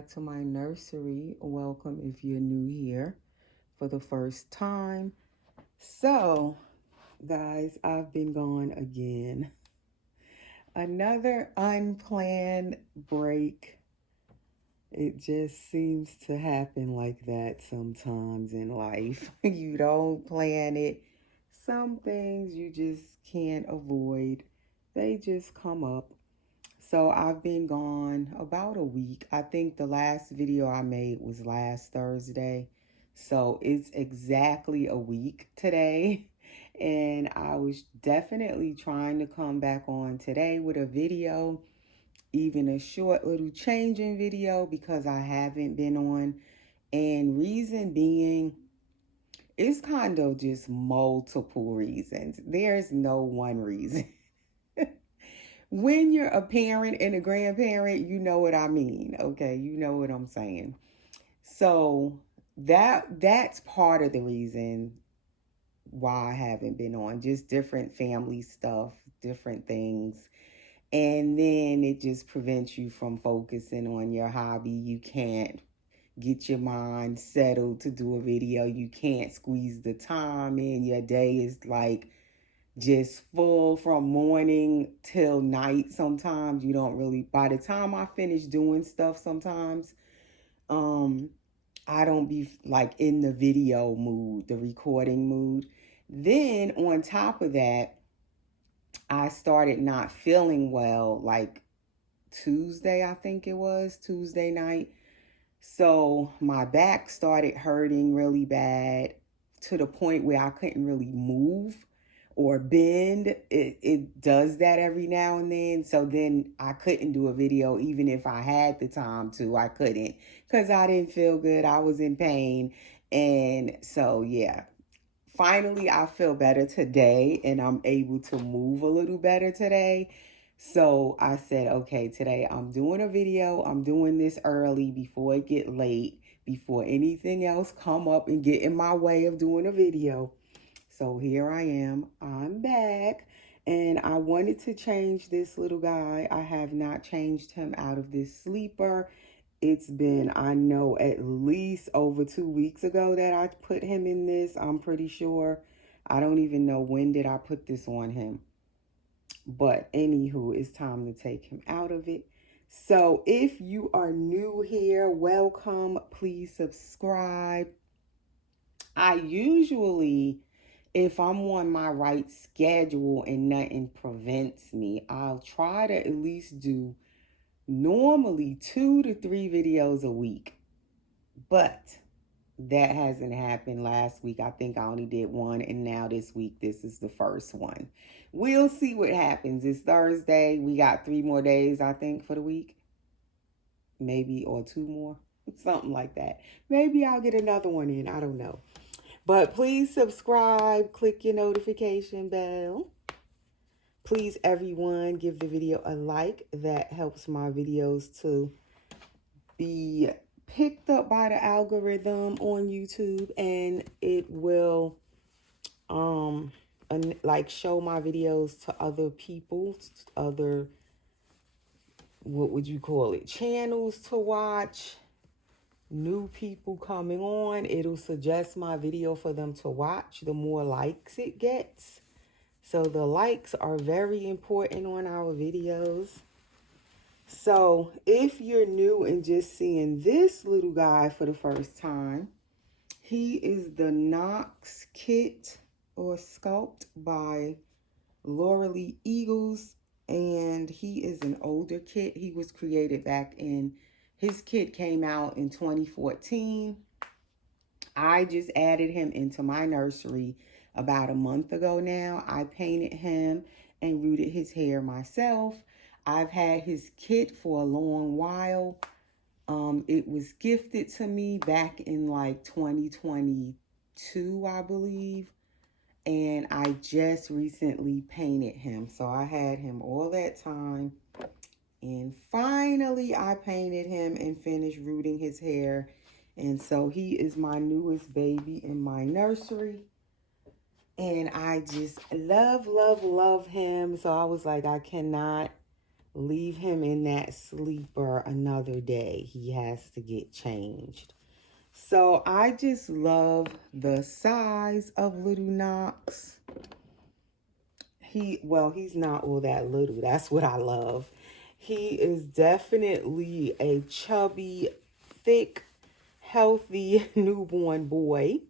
back to my nursery. Welcome if you're new here for the first time. So, guys, I've been gone again. Another unplanned break. It just seems to happen like that sometimes in life. You don't plan it. Some things you just can't avoid, they just come up. So I've been gone about a week. I think the last video I made was last Thursday. So it's exactly a week today. And I was definitely trying to come back on today with a video, even a short little changing video because I haven't been on. And reason being, it's kind of just multiple reasons. There's no one reason. When you're a parent and a grandparent, you know what I mean. Okay, you know what I'm saying. So that's part of the reason why I haven't been on. Just different family stuff, different things. And then it just prevents you from focusing on your hobby. You can't get your mind settled to do a video. You can't squeeze the time in. Your day is like just full from morning till night. Sometimes you don't really, by the time I finish doing stuff, sometimes I don't be like in the video mood, the recording mood. Then on top of that, I started not feeling well like Tuesday, I think it was Tuesday night. So my back started hurting really bad to the point where I couldn't really move or bend. It does that every now and then. So then I couldn't do a video even if I had the time to. I couldn't because I didn't feel good. I was in pain. And so, yeah. Finally, I feel better today and I'm able to move a little better today. So I said, okay, today I'm doing a video. I'm doing this early before it get late, before anything else come up and get in my way of doing a video. So here I am. I'm back. And I wanted to change this little guy. I have not changed him out of this sleeper. It's been, I know, at least over 2 weeks ago that I put him in this. I'm pretty sure. I don't even know when did I put this on him. But anywho, it's time to take him out of it. So if you are new here, welcome. Please subscribe. I usually, if I'm on my right schedule and nothing prevents me, I'll try to at least do normally 2 to 3 videos a week. But that hasn't happened. Last week I think I only did one, and now this week this is the first one. We'll see what happens. It's Thursday. We got 3 more days, I think, for the week. Maybe, or 2 more. Something like that. Maybe I'll get another one in. I don't know. But please subscribe. Click your notification bell. Please, everyone, give the video a like. That helps my videos to be picked up by the algorithm on YouTube, and it will like show my videos to other people, other, what would you call it, channels to watch. New people coming on, it'll suggest my video for them to watch the more likes it gets. So the likes are very important on our videos. So if you're new and just seeing this little guy for the first time, he is the Knox kit or sculpt by Lauralee Eagles. And he is an older kit. He was created back in, his kit came out in 2014. I just added him into my nursery about a month ago now. I painted him and rooted his hair myself. I've had his kit for a long while. It was gifted to me back in like 2022, I believe. And I just recently painted him. So I had him all that time. And finally I painted him and finished rooting his hair. And so he is my newest baby in my nursery. And I just love, love, love him. So I was like, I cannot leave him in that sleeper another day. He has to get changed. So I just love the size of little Knox. He's not all that little. That's what I love. He is definitely a chubby, thick, healthy newborn boy.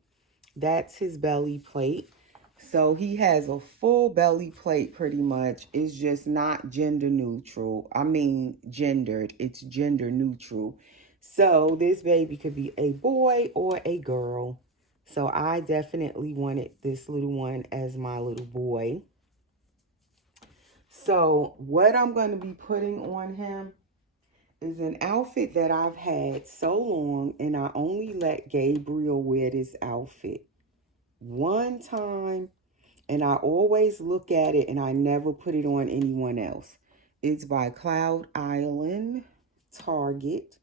That's his belly plate. So he has a full belly plate pretty much. It's just not gender neutral. I mean gendered. It's gender neutral. So this baby could be a boy or a girl. So I definitely wanted this little one as my little boy. So what I'm going to be putting on him is an outfit that I've had so long, and I only let Gabriel wear this outfit one time, and I always look at it and I never put it on anyone else. It's by Cloud Island, Target,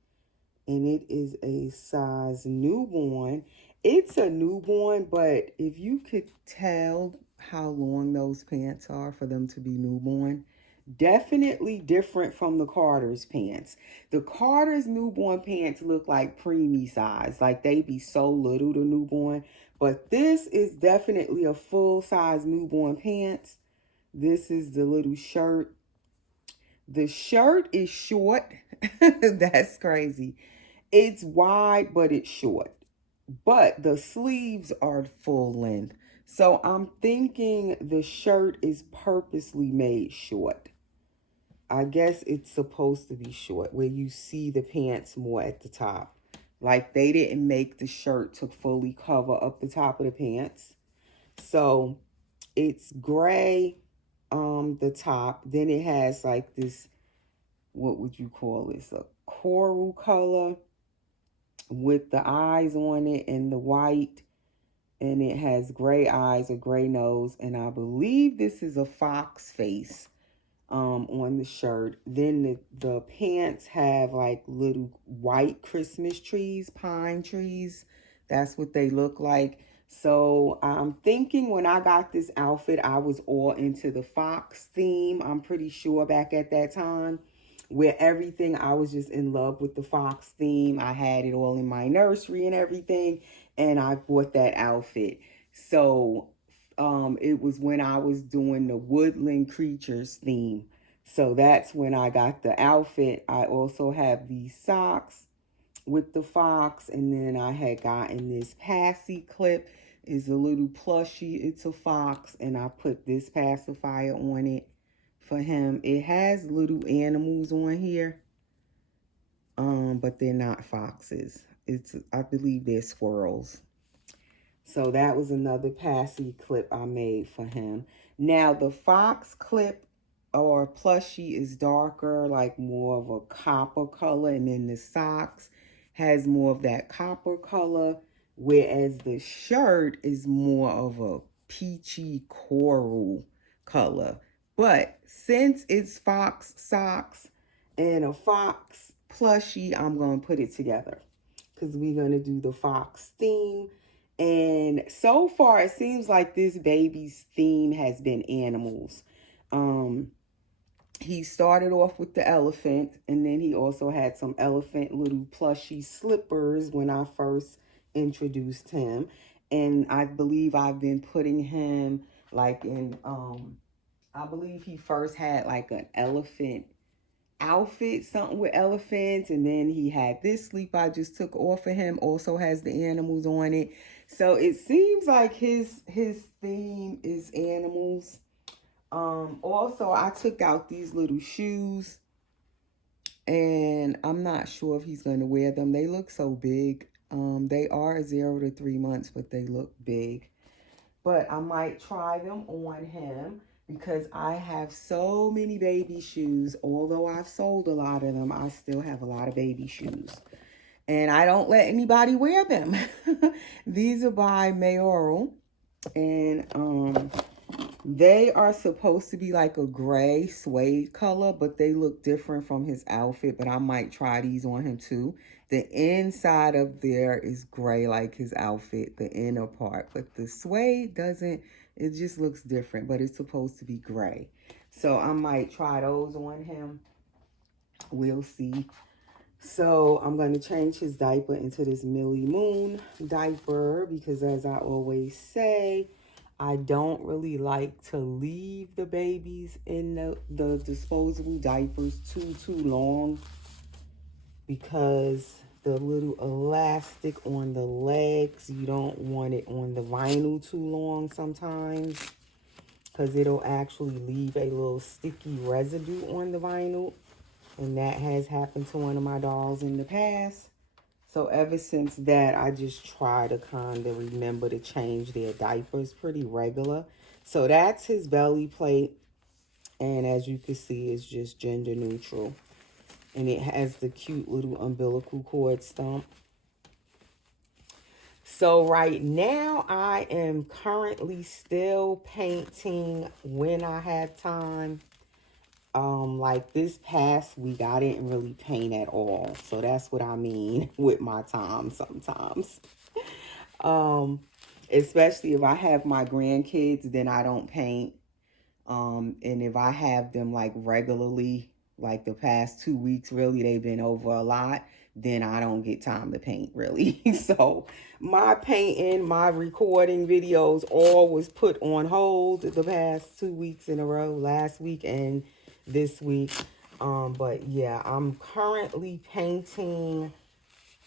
and it is a size newborn. It's a newborn, but if you could tell how long those pants are for them to be newborn, definitely different from the Carter's pants. The Carter's newborn pants look like preemie size, like they be so little to newborn. But this is definitely a full size newborn pants. This is the little shirt. The shirt is short. That's crazy. It's wide, but it's short. But the sleeves are full length. So I'm thinking the shirt is purposely made short. I guess it's supposed to be short, where you see the pants more at the top. Like they didn't make the shirt to fully cover up the top of the pants. So it's gray, the top. Then it has like this, what would you call this? A coral color with the eyes on it and the white. And it has gray eyes, a gray nose. And I believe this is a fox face on the shirt. Then the pants have like little white Christmas trees, pine trees. That's what they look like. So I'm thinking when I got this outfit, I was all into the fox theme. I'm pretty sure back at that time, where everything, I was just in love with the fox theme. I had it all in my nursery and everything, and I bought that outfit. So it was when I was doing the woodland creatures theme. So that's when I got the outfit. I also have these socks with the fox, and then I had gotten this passy clip. Is a little plushie. It's a fox, and I put this pacifier on it for him. It has little animals on here, but they're not foxes. I believe they're squirrels. So that was another passy clip I made for him. Now the fox clip or plushie is darker, like more of a copper color, and then the socks has more of that copper color, whereas the shirt is more of a peachy coral color. But since it's fox socks and a fox plushie, I'm going to put it together because we're going to do the fox theme. And so far, it seems like this baby's theme has been animals. He started off with the elephant, and then he also had some elephant little plushy slippers when I first introduced him. And I believe I've been putting him like in, I believe he first had like an elephant outfit, something with elephants, and then he had this sleep I just took off of him, also has the animals on it. So it seems like his theme is animals. Also I took out these little shoes, and I'm not sure if he's going to wear them. They look so big. They are 0 to 3 months, but they look big. But I might try them on him because I have so many baby shoes. Although I've sold a lot of them, I still have a lot of baby shoes. And I don't let anybody wear them. These are by Mayoral. And they are supposed to be like a gray suede color, but they look different from his outfit. But I might try these on him too. The inside of there is gray like his outfit, the inner part. But the suede doesn't, it just looks different, but it's supposed to be gray. So I might try those on him. We'll see. So I'm going to change his diaper into this Millie Moon diaper because, as I always say, I don't really like to leave the babies in the disposable diapers too long, because the little elastic on the legs, you don't want it on the vinyl too long sometimes, because it'll actually leave a little sticky residue on the vinyl. And that has happened to one of my dolls in the past. So ever since that, I just try to kind of remember to change their diapers pretty regular. So that's his belly plate. And as you can see, it's just gender neutral. And it has the cute little umbilical cord stump. So right now, I am currently still painting when I have time. Like this past week, I didn't really paint at all. So that's what I mean with my time sometimes. Especially if I have my grandkids, then I don't paint. And if I have them like regularly, like the past 2 weeks, really, they've been over a lot, then I don't get time to paint really. So my painting, my recording videos, all was put on hold the past 2 weeks in a row, last week and this week. But yeah, I'm currently painting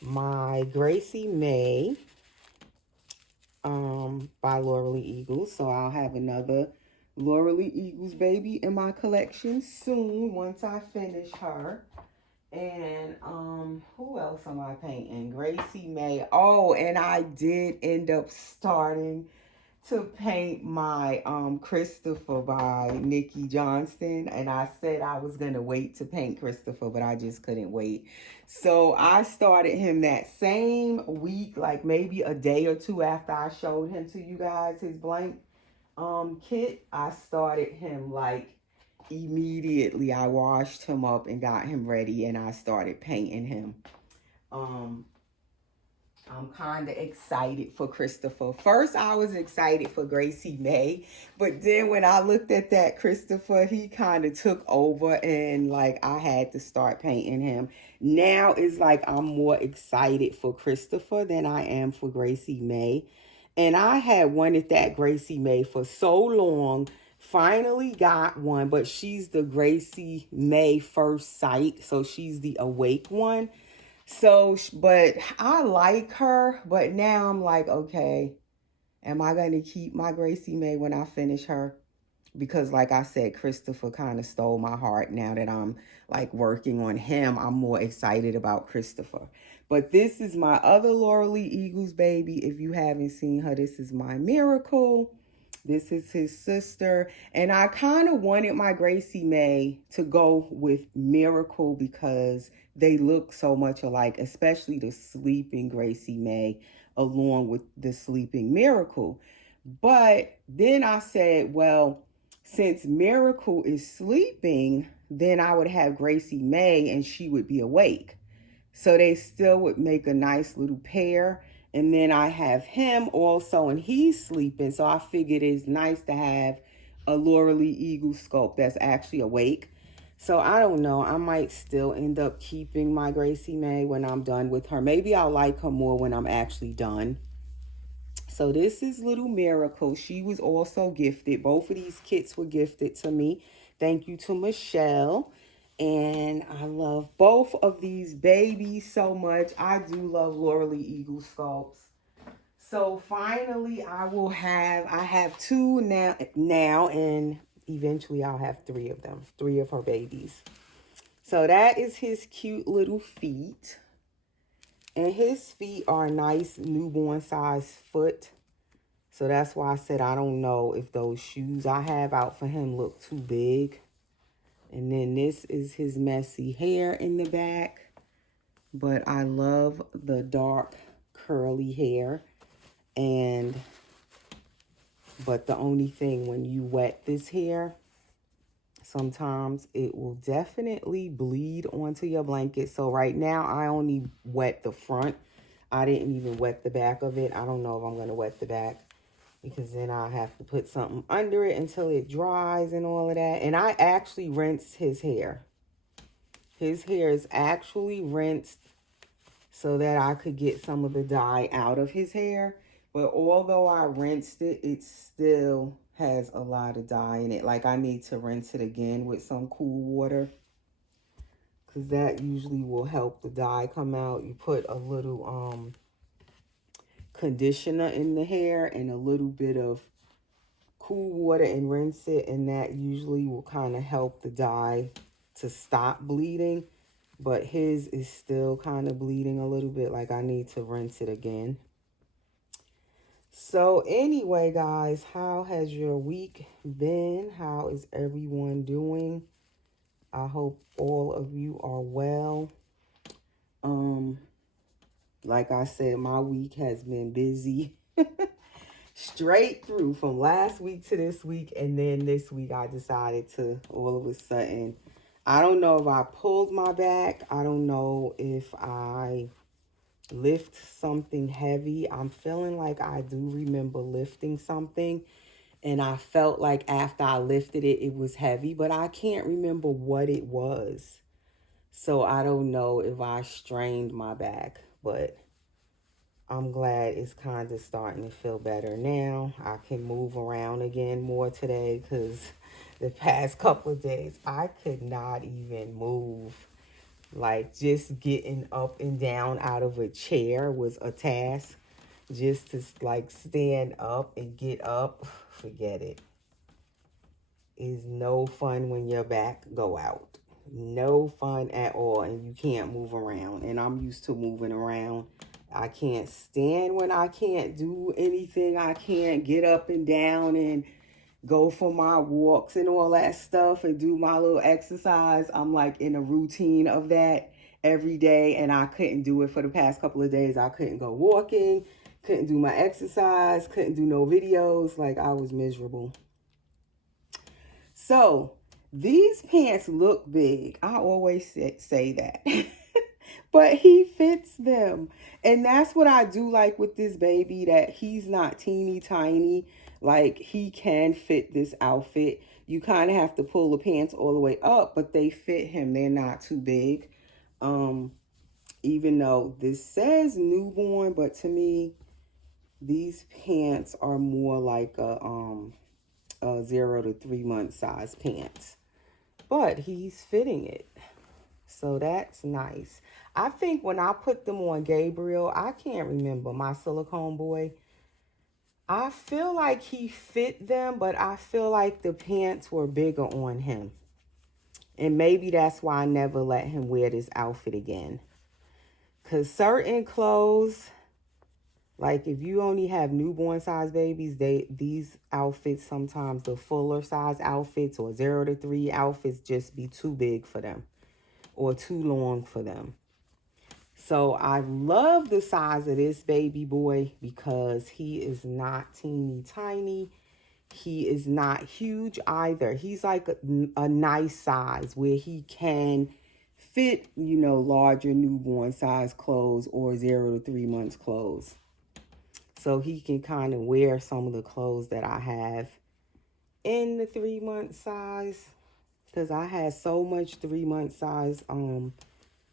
my Gracie May by Laura Lee Eagles. So I'll have another Laura Lee Eagles baby in my collection soon once I finish her. And who else am I painting? Gracie May. Oh, and I did end up starting to paint my Christopher by Nikki Johnston, and I said I was gonna wait to paint Christopher, but I just couldn't wait. So I started him that same week, like maybe a day or two after I showed him to you guys his blank kit. I started him like immediately. I washed him up and got him ready, and I started painting him. I'm kind of excited for Christopher. First, I was excited for Gracie May, but then when I looked at that Christopher, he kind of took over, and like I had to start painting him. Now it's like I'm more excited for Christopher than I am for Gracie May. And I had wanted that Gracie May for so long. Finally got one, but she's the Gracie May First Sight, so she's the awake one. So, but I like her, but now I'm like, okay, am I going to keep my Gracie May when I finish her? Because like I said, Christopher kind of stole my heart. Now that I'm like working on him, I'm more excited about Christopher. But this is my other Laura Lee Eagles baby. If you haven't seen her, this is my Miracle. This is his sister. And I kind of wanted my Gracie May to go with Miracle because they look so much alike, especially the sleeping Gracie May along with the sleeping Miracle. But then I said, well, since Miracle is sleeping, then I would have Gracie May and she would be awake. So they still would make a nice little pair. And then I have him also, and he's sleeping. So I figured it's nice to have a Laura Lee Eagle sculpt that's actually awake. So I don't know. I might still end up keeping my Gracie May when I'm done with her. Maybe I'll like her more when I'm actually done. So this is Little Miracle. She was also gifted. Both of these kits were gifted to me. Thank you to Michelle. And I love both of these babies so much. I do love Laura Lee Eagle sculpts. So finally I have two now, and eventually I'll have three of them, three of her babies. So that is his cute little feet. And his feet are nice newborn size foot. So that's why I said I don't know if those shoes I have out for him look too big. And then this is his messy hair in the back. But I love the dark curly hair. But the only thing, when you wet this hair, sometimes it will definitely bleed onto your blanket. So right now I only wet the front. I didn't even wet the back of it. I don't know if I'm going to wet the back, because then I have to put something under it until it dries and all of that. And I actually rinsed his hair. His hair is actually rinsed so that I could get some of the dye out of his hair. But although I rinsed it, it still has a lot of dye in it. Like, I need to rinse it again with some cool water, because that usually will help the dye come out. You put a little conditioner in the hair and a little bit of cool water and rinse it, and that usually will kind of help the dye to stop bleeding. But his is still kind of bleeding a little bit. Like, I need to rinse it again. So anyway, guys, how has your week been? How is everyone doing? I hope all of you are well. Like I said, my week has been busy straight through from last week to this week. And then this week I decided to all of a sudden, I don't know if I pulled my back. I don't know if I lift something heavy. I'm feeling like I do remember lifting something, and I felt like after I lifted it, it was heavy, but I can't remember what it was. So I don't know if I strained my back, but I'm glad it's kind of starting to feel better now. I can move around again more today, because the past couple of days I could not even move. Like, just getting up and down out of a chair was a task. Just to like stand up and get up, forget it. It's no fun when your back go out. No fun at all, and you can't move around. And I'm used to moving around. I can't stand when I can't do anything. I can't get up and down and go for my walks and all that stuff and do my little exercise. I'm like in a routine of that every day, and I couldn't do it for the past couple of days. I couldn't go walking, couldn't do my exercise, couldn't do no videos. Like, I was miserable. So these pants look big. I always say that. But he fits them. And that's what I do like with this baby, that he's not teeny tiny. Like, he can fit this outfit. You kind of have to pull the pants all the way up, but they fit him. They're not too big. Even though this says newborn, but to me, these pants are more like a 0 to 3 month size pants. But he's fitting it. So that's nice. I think when I put them on Gabriel, I can't remember, my silicone boy, I feel like he fit them, but I feel like the pants were bigger on him. And maybe that's why I never let him wear this outfit again. Because certain clothes, like if you only have newborn size babies, these outfits, sometimes the fuller size outfits or 0 to 3 outfits just be too big for them or too long for them. So I love the size of this baby boy because he is not teeny tiny. He is not huge either. He's like a nice size where he can fit, you know, larger newborn size clothes or 0 to 3 months clothes. So he can kind of wear some of the clothes that I have in the 3 month size, because I had so much 3 month size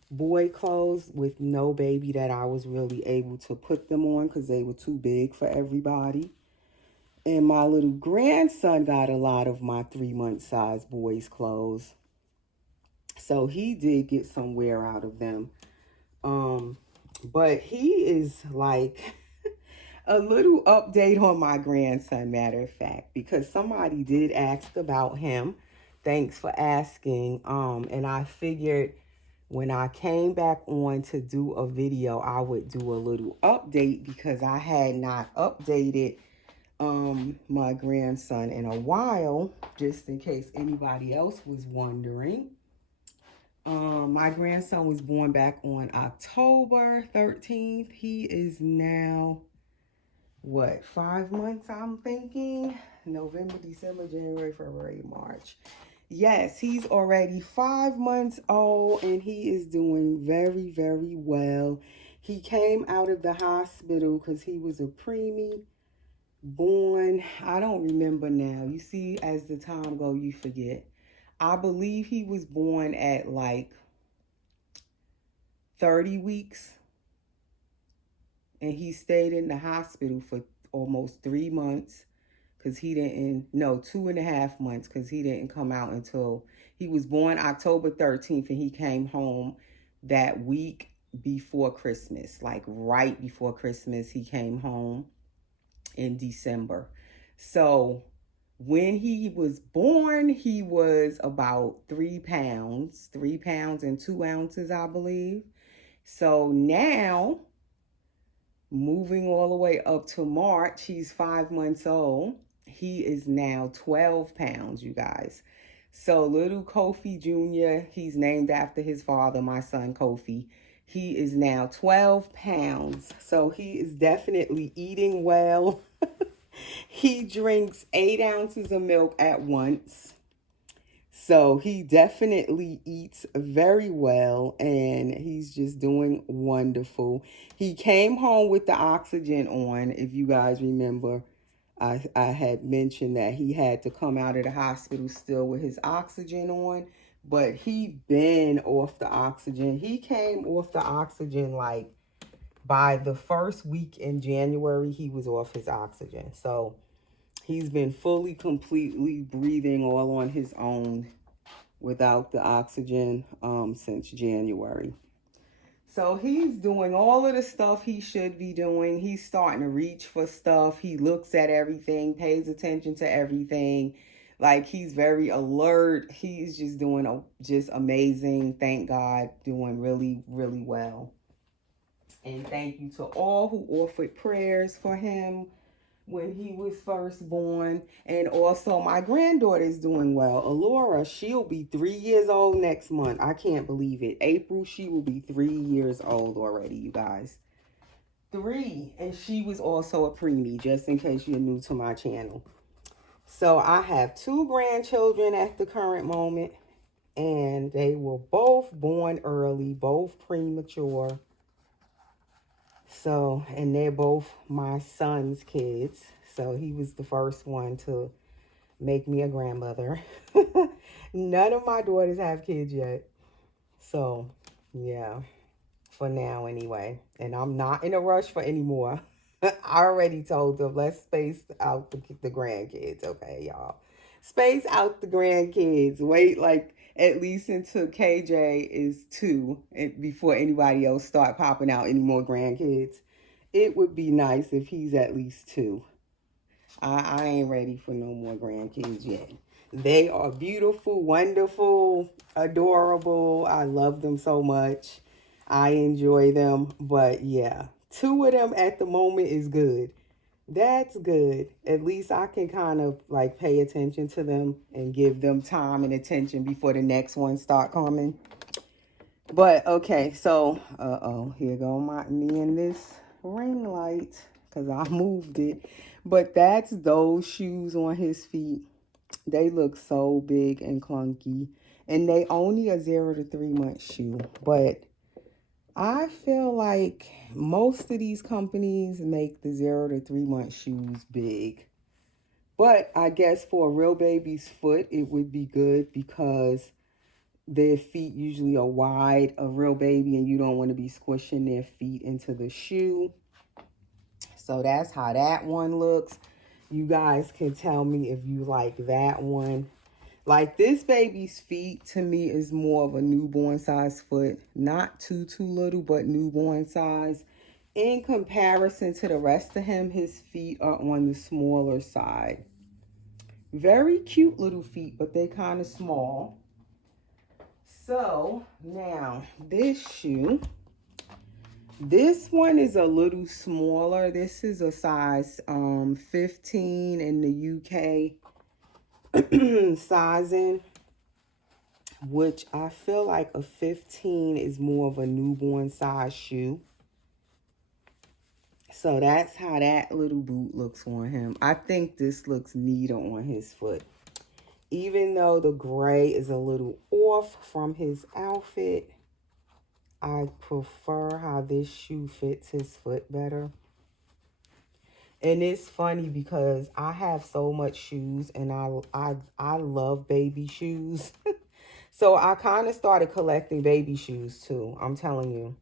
boy clothes with no baby that I was really able to put them on because they were too big for everybody. And my little grandson got a lot of my 3 month size boys clothes, so he did get some wear out of them. But he is like a little update on my grandson, matter of fact, because somebody did ask about him. Thanks for asking. And I figured when I came back on to do a video, I would do a little update, because I had not updated my grandson in a while, just in case anybody else was wondering. My grandson was born back on October 13th. He is now, what, 5 months, I'm thinking? November, December, January, February, March. Yes, he's already 5 months old and he is doing very, very well. He came out of the hospital because he was a preemie born. I don't remember now. You see, as the time go, you forget. I believe he was born at like 30 weeks and he stayed in the hospital for almost 3 months because he didn't, no, 2.5 months because he didn't come out until he was born October 13th and he came home that week before Christmas, like right before Christmas, he came home in December. So when he was born, he was about 3 pounds, 3 pounds and 2 ounces, I believe. So now, moving all the way up to March, he's 5 months old. He is now 12 pounds, you guys. So little Kofi Jr., he's named after his father, my son Kofi. He is now 12 pounds. So he is definitely eating well. He drinks 8 ounces of milk at once. So he definitely eats very well and he's just doing wonderful. He came home with the oxygen on. If you guys remember, I had mentioned that he had to come out of the hospital still with his oxygen on, but he been off the oxygen. He came off the oxygen like by the first week in January, he was off his oxygen. So he's been fully, completely breathing all on his own without the oxygen since January. So he's doing all of the stuff he should be doing. He's starting to reach for stuff. He looks at everything, pays attention to everything. Like he's very alert. He's just doing just amazing. Thank God, doing really, really well. And thank you to all who offered prayers for him when he was first born. And also my granddaughter is doing well. Alora, she'll be 3 years old next month. I can't believe it. April, she will be 3 years old already, you guys. 3. And she was also a preemie, just in case you're new to my channel. So I have 2 grandchildren at the current moment. And they were both born early, both premature. So, and they're both my son's kids. So he was the first one to make me a grandmother. None of my daughters have kids yet. So, yeah, for now anyway. And I'm not in a rush for any more. I already told them, let's space out the grandkids, okay, y'all? Space out the grandkids. Wait, like, at least until KJ is 2 and before anybody else start popping out any more grandkids. It would be nice if he's at least 2. I ain't ready for no more grandkids yet. They are beautiful, wonderful, adorable. I love them so much. I enjoy them. But yeah, 2 of them at the moment is good. That's good. At least I can kind of like pay attention to them and give them time and attention before the next one start coming. But okay, so here go me and this ring light because I moved it. But that's those shoes on his feet. They look so big and clunky. And they only a 0 to 3 month shoe. But I feel like most of these companies make the 0 to 3 month shoes big. But I guess for a real baby's foot, it would be good because their feet usually are wide, a real baby, and you don't want to be squishing their feet into the shoe. So that's how that one looks. You guys can tell me if you like that one. Like this baby's feet to me is more of a newborn size foot. Not too little, but newborn size. In comparison to the rest of him, his feet are on the smaller side. Very cute little feet, but they kind of small. So now this shoe, this one is a little smaller. This is a size 15 in the UK sizing, which I feel like a 15 is more of a newborn size shoe. So that's how that little boot looks on him. I think this looks neater on his foot. Even though the gray is a little off from his outfit, I prefer how this shoe fits his foot better. And it's funny because I have so much shoes and I love baby shoes. So I kind of started collecting baby shoes too. I'm telling you.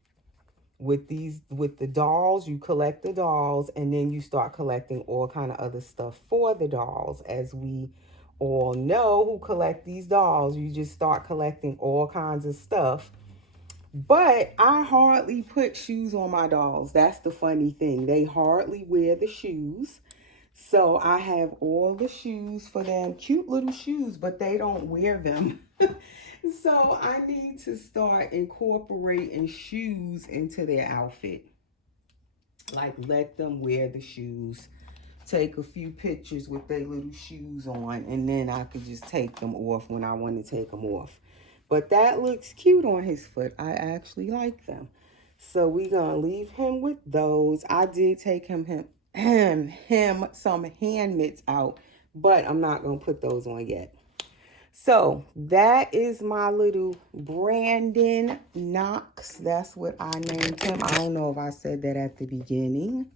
With the dolls, you collect the dolls and then you start collecting all kind of other stuff for the dolls. As we all know who collect these dolls, you just start collecting all kinds of stuff. But I hardly put shoes on my dolls. That's the funny thing. They hardly wear the shoes. So I have all the shoes for them. Cute little shoes, but they don't wear them. So I need to start incorporating shoes into their outfit. Like let them wear the shoes. Take a few pictures with their little shoes on. And then I could just take them off when I want to take them off. But that looks cute on his foot. I actually like them. So we're going to leave him with those. I did take him some hand mitts out, but I'm not going to put those on yet. So that is my little Branden Knox. That's what I named him. I don't know if I said that at the beginning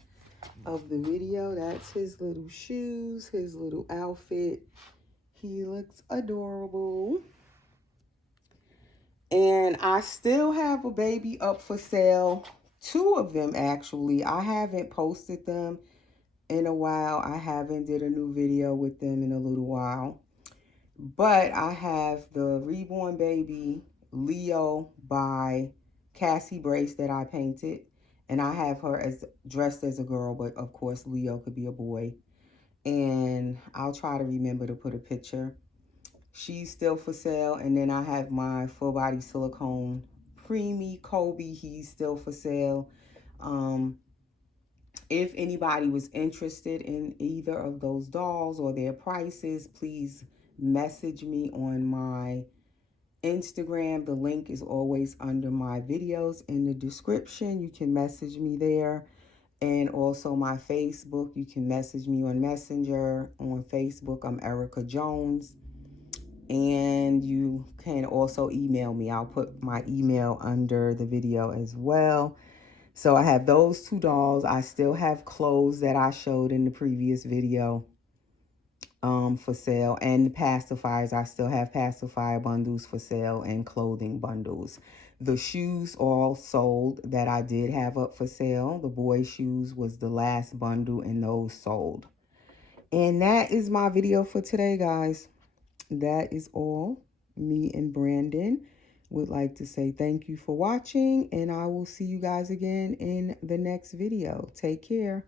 of the video. That's his little shoes, his little outfit. He looks adorable. And I still have a baby up for sale. 2 of them, actually. I haven't posted them in a while. I haven't did a new video with them in a little while. But I have the reborn baby Leo by Cassie Brace that I painted. And I have her as dressed as a girl, but of course Leo could be a boy. And I'll try to remember to put a picture. She's still for sale. And then I have my full body silicone preemie Kobe. He's still for sale. If anybody was interested in either of those dolls or their prices, please message me on my Instagram. The link is always under my videos in the description. You can message me there. And also my Facebook. You can message me on Messenger. On Facebook, I'm Erica Jones. And you can also email me. I'll put my email under the video as well. So I have those 2 dolls. I still have clothes that I showed in the previous video for sale. And the pacifiers. I still have pacifier bundles for sale and clothing bundles. The shoes all sold that I did have up for sale. The boy shoes was the last bundle and those sold. And that is my video for today, guys. That is all. Me and Branden would like to say thank you for watching, and I will see you guys again in the next video. Take care.